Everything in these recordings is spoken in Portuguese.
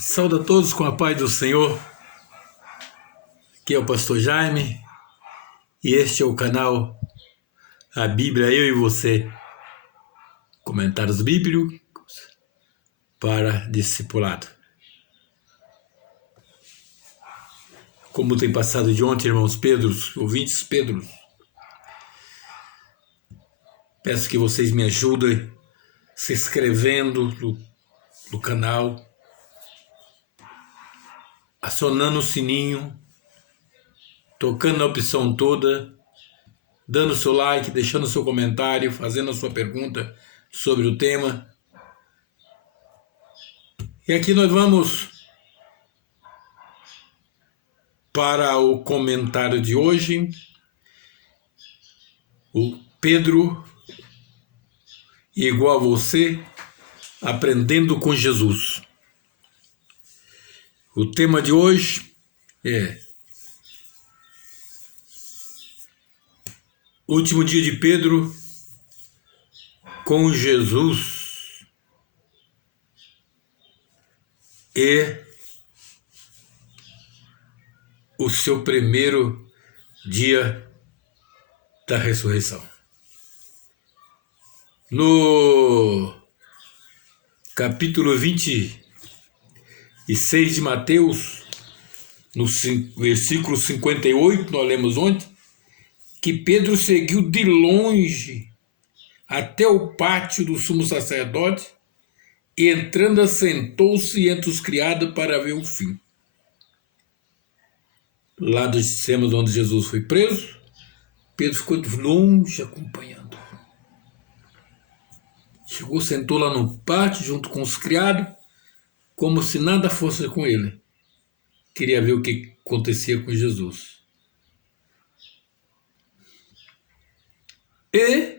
Saúde a todos com a paz do Senhor. Aqui é o pastor Jaime e este é o canal A Bíblia Eu e Você. Comentários bíblicos para discipulado. Como tem passado de ontem, irmãos Pedros, ouvintes Pedros, peço que vocês me ajudem se inscrevendo no canal, acionando o sininho, tocando na opção toda, dando seu like, deixando seu comentário, fazendo a sua pergunta sobre o tema. E aqui nós vamos para o comentário de hoje. O Pedro, igual a você, aprendendo com Jesus. O tema de hoje é último dia de Pedro com Jesus e o seu primeiro dia da ressurreição. No capítulo 26 de Mateus, no versículo 58, nós lemos ontem, que Pedro seguiu de longe até o pátio do sumo sacerdote e, entrando, assentou-se entre os criados para ver o fim. Lá dissemos onde Jesus foi preso, Pedro ficou de longe acompanhando. Chegou, sentou lá no pátio junto com os criados, como se nada fosse com ele. Queria ver o que acontecia com Jesus. E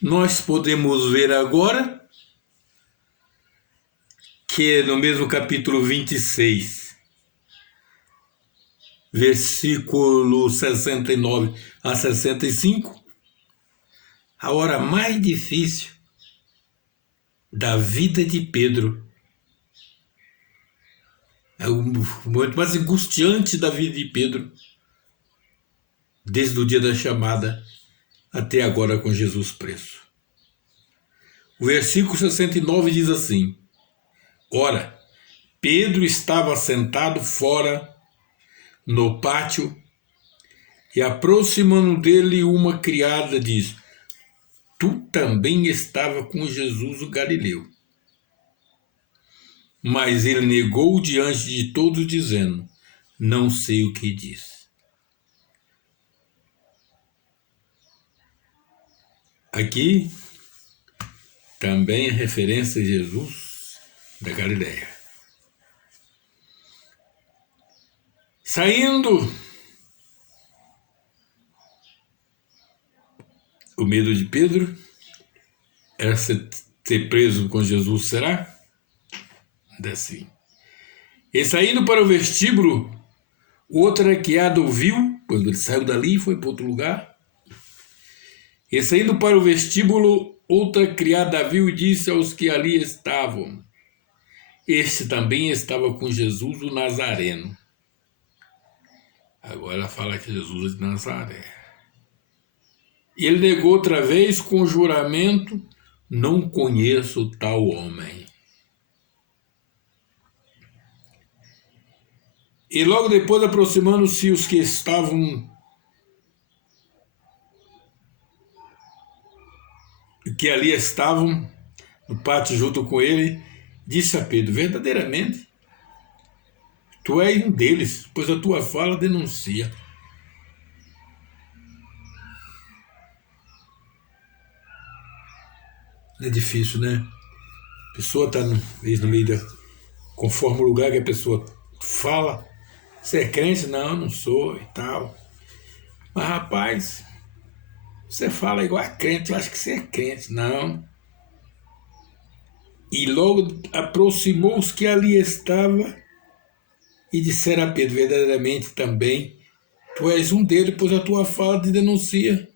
nós podemos ver agora que no mesmo capítulo 26, versículo 69 a 65, a hora mais difícil da vida de Pedro, é o momento mais angustiante da vida de Pedro, desde o dia da chamada até agora com Jesus preso. O versículo 69 diz assim: Ora, Pedro estava sentado fora no pátio e, aproximando dele, uma criada diz: Tu também estava com Jesus o Galileu. Mas ele negou diante de todos, dizendo: Não sei o que diz. Aqui também é referência a Jesus da Galileia. Saindo, o medo de Pedro era ser preso com Jesus, será? Assim. E saindo para o vestíbulo, outra criada ouviu, quando ele saiu dali e foi para outro lugar. E saindo para o vestíbulo, outra criada viu e disse aos que ali estavam: Este também estava com Jesus o Nazareno. Agora ela fala que Jesus é de Nazaré. E ele negou outra vez com juramento: Não conheço tal homem. E logo depois, aproximando-se os que estavam, que ali estavam, no pátio junto com ele, disse a Pedro: Verdadeiramente, tu és um deles, pois a tua fala denuncia. É difícil, né? A pessoa está no meio conforme o lugar que a pessoa fala. Você é crente? Não, não sou e tal. Mas, rapaz, você fala igual a crente, eu acho que você é crente. Não. E logo aproximou os que ali estavam e disseram a Pedro: Verdadeiramente também, tu és um deles, pois a tua fala te denuncia.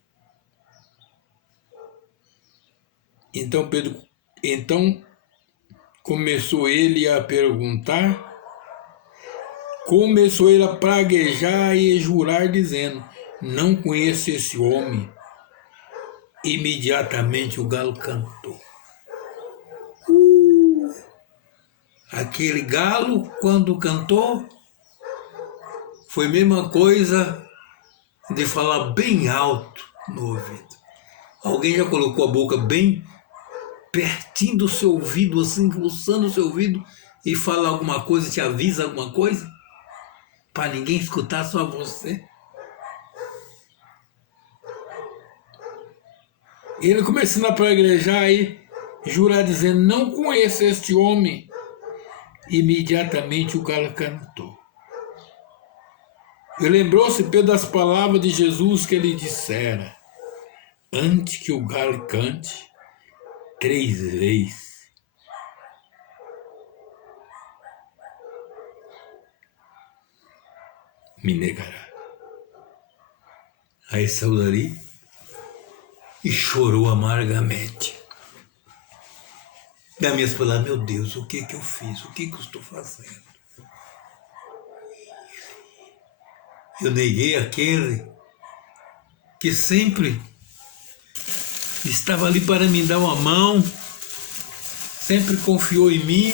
Então começou ele a perguntar, começou ele a praguejar e jurar, dizendo: não conheço esse homem. Imediatamente o galo cantou. Aquele galo, quando cantou, foi a mesma coisa de falar bem alto no ouvido. Alguém já colocou a boca bem pertinho do seu ouvido, assim, pulsando o seu ouvido, e fala alguma coisa, te avisa alguma coisa? Para ninguém escutar, só você. Ele começando a praguejar e jurar, dizendo: não conheço este homem. Imediatamente o galo cantou. E lembrou-se Pedro das palavras de Jesus que ele dissera: antes que o galo cante 3 vezes, me negará. Aí saiu dali e chorou amargamente. Das minhas palavras: meu Deus, o que eu fiz? O que eu estou fazendo? Eu neguei aquele que sempre estava ali para me dar uma mão, sempre confiou em mim,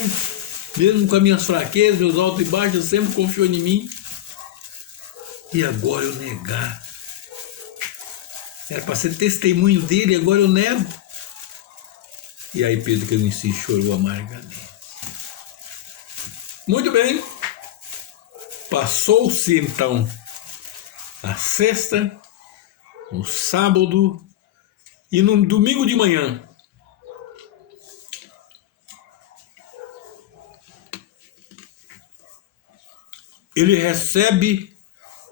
mesmo com as minhas fraquezas, meus altos e baixos, sempre confiou em mim. E agora eu negar. Era para ser testemunho dele, e agora eu nego. E aí Pedro, que eu insisto, chorou amargamente. Muito bem. Passou-se então a sexta, no sábado e no domingo de manhã. Ele recebe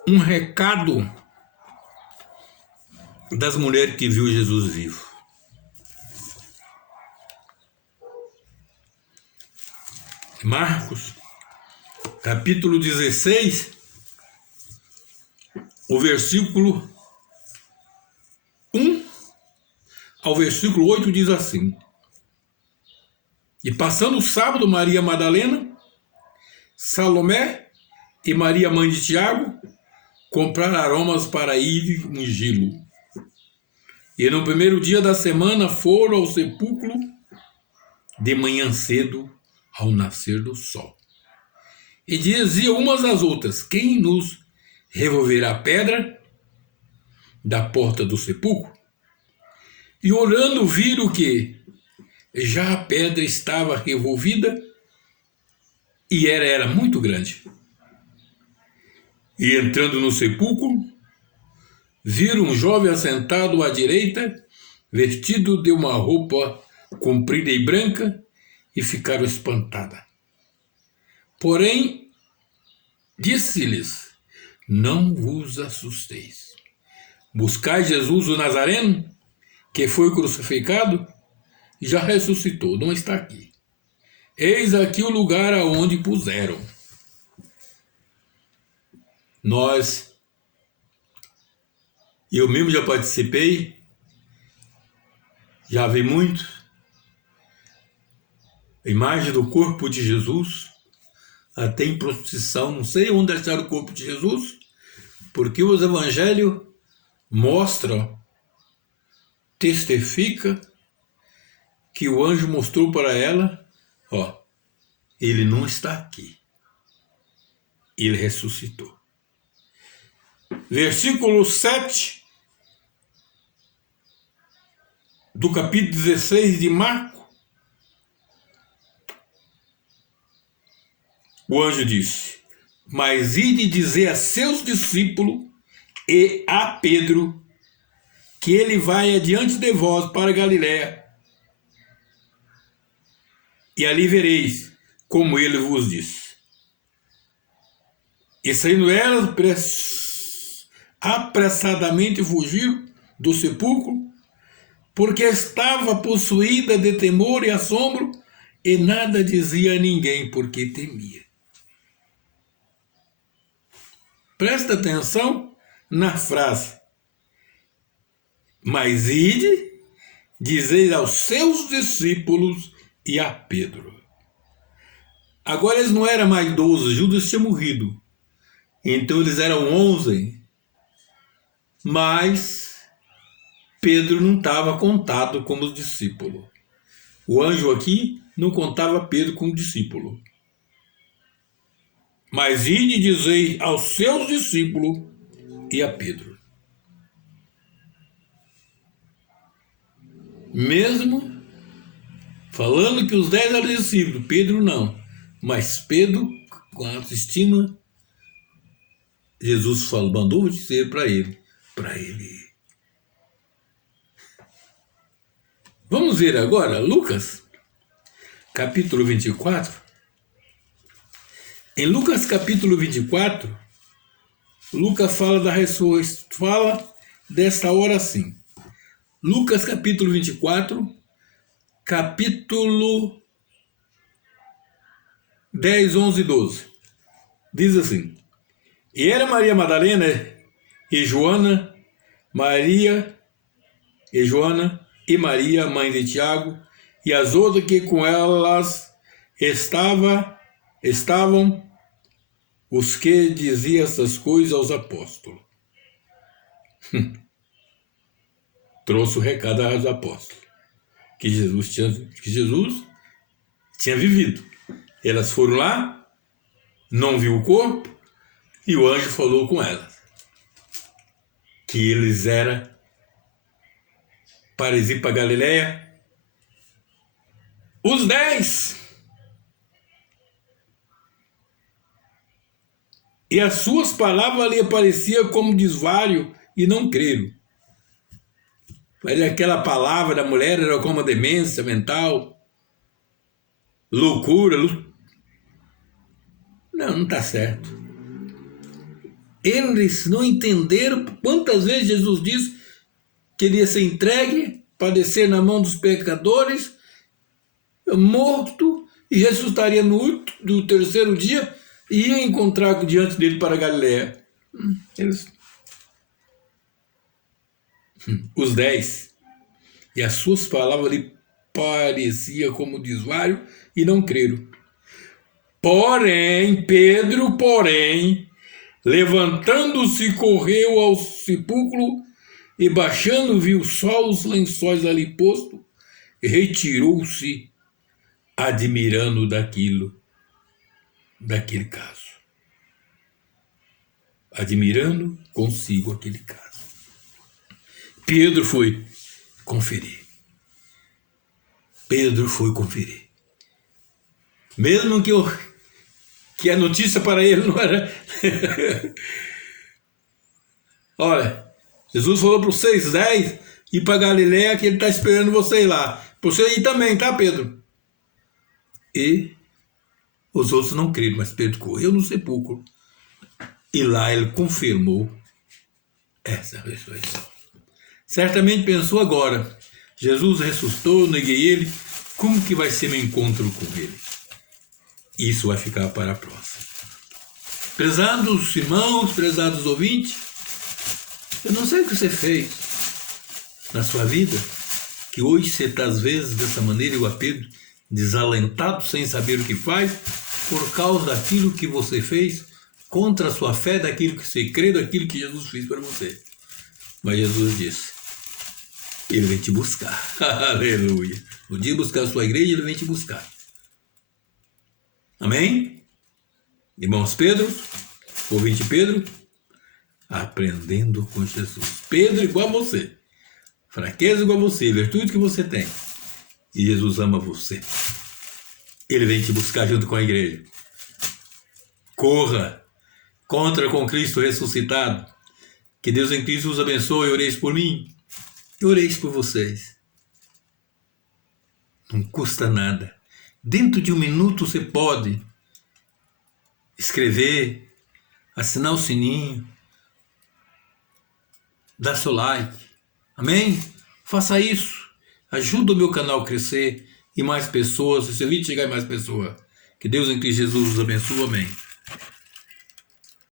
um recado das mulheres que viu Jesus vivo. Marcos, capítulo 16, o versículo 1 ao versículo 8 diz assim: e passando o sábado, Maria Madalena, Salomé e Maria, mãe de Tiago, compraram aromas para ir ungí-lo. E no primeiro dia da semana foram ao sepulcro de manhã cedo, ao nascer do sol. E diziam umas às outras: quem nos removerá a pedra da porta do sepulcro? E olhando viram que já a pedra estava revolvida e era muito grande. E entrando no sepulcro, viram um jovem assentado à direita, vestido de uma roupa comprida e branca, e ficaram espantadas. Porém, disse-lhes: não vos assusteis. Buscai Jesus o Nazareno, que foi crucificado, já ressuscitou, não está aqui. Eis aqui o lugar aonde puseram. Eu mesmo já participei, já vi muito, a imagem do corpo de Jesus, até em procissão, não sei onde acharam o corpo de Jesus, porque os evangelhos mostram, testifica que o anjo mostrou para ela: ó, ele não está aqui, ele ressuscitou. Versículo 7 do capítulo 16 de Marcos, o anjo disse: mas ide dizer a seus discípulos e a Pedro que ele vai adiante de vós para Galiléia, e ali vereis como ele vos disse. E saindo elas, apressadamente fugiram do sepulcro, porque estava possuída de temor e assombro, e nada dizia a ninguém, porque temia. Presta atenção na frase: mas ide, dizeis aos seus discípulos e a Pedro. Agora eles não eram mais 12, Judas tinha morrido. Então eles eram 11, mas Pedro não estava contado como discípulo. O anjo aqui não contava Pedro como discípulo. Mas ide dizei aos seus discípulos e a Pedro. Mesmo falando que os 10 eram discípulos, Pedro não. Mas Pedro, com a autoestima, Jesus mandou dizer para ele. Vamos ver agora Lucas, capítulo 24. Em Lucas, capítulo 24, Lucas fala da ressurreição, fala desta hora assim. Lucas, capítulo 24, capítulo 10, 11 e 12. Diz assim: E era Maria Madalena e Joana, e Maria, mãe de Tiago, e as outras que com elas estavam os que diziam essas coisas aos apóstolos. Trouxe o recado aos apóstolos que Jesus tinha vivido. Elas foram lá, não viu o corpo, e o anjo falou com elas que eles eram para ir para Galileia. Os 10. E as suas palavras lhe apareciam como desvario e não creram. Mas aquela palavra da mulher era como demência mental, loucura. Não está certo. Eles não entenderam quantas vezes Jesus disse que ele ia ser entregue, padecer na mão dos pecadores, morto, e ressuscitaria no terceiro dia e ia encontrar diante dele para Galileia. Os 10. E as suas palavras lhe pareciam como desvario e não creram. Pedro, levantando-se, correu ao sepulcro e baixando viu só os lençóis ali postos e retirou-se admirando daquele caso. Admirando consigo aquele caso. Pedro foi conferir. Mesmo que a notícia para ele não era... Olha, Jesus falou para os 10 ir para Galileia que ele está esperando vocês lá. Para você ir também, tá, Pedro? E os outros não creram, mas Pedro correu no sepulcro. E lá ele confirmou essa ressurreição. Certamente pensou agora, Jesus ressuscitou, neguei ele, como que vai ser meu encontro com ele? Isso vai ficar para a próxima. Prezados irmãos, prezados ouvintes, eu não sei o que você fez na sua vida, que hoje você está às vezes dessa maneira, igual a Pedro, desalentado, sem saber o que faz, por causa daquilo que você fez, contra a sua fé, daquilo que você crê, daquilo que Jesus fez para você. Mas Jesus disse, ele vem te buscar. Aleluia. No dia buscar a sua igreja, ele vem te buscar. Amém? Irmãos Pedro, ouvinte Pedro, aprendendo com Jesus. Pedro igual a você. Fraqueza igual a você, virtude que você tem. E Jesus ama você. Ele vem te buscar junto com a igreja. Corra contra com Cristo ressuscitado. Que Deus em Cristo os abençoe. Oreis por mim. E oreis por vocês. Não custa nada. Dentro de um minuto você pode escrever, assinar o sininho, dar seu like. Amém? Faça isso. Ajuda o meu canal a crescer e mais pessoas. Esse vídeo chegar a mais pessoas. Que Deus em Cristo Jesus os abençoe. Amém.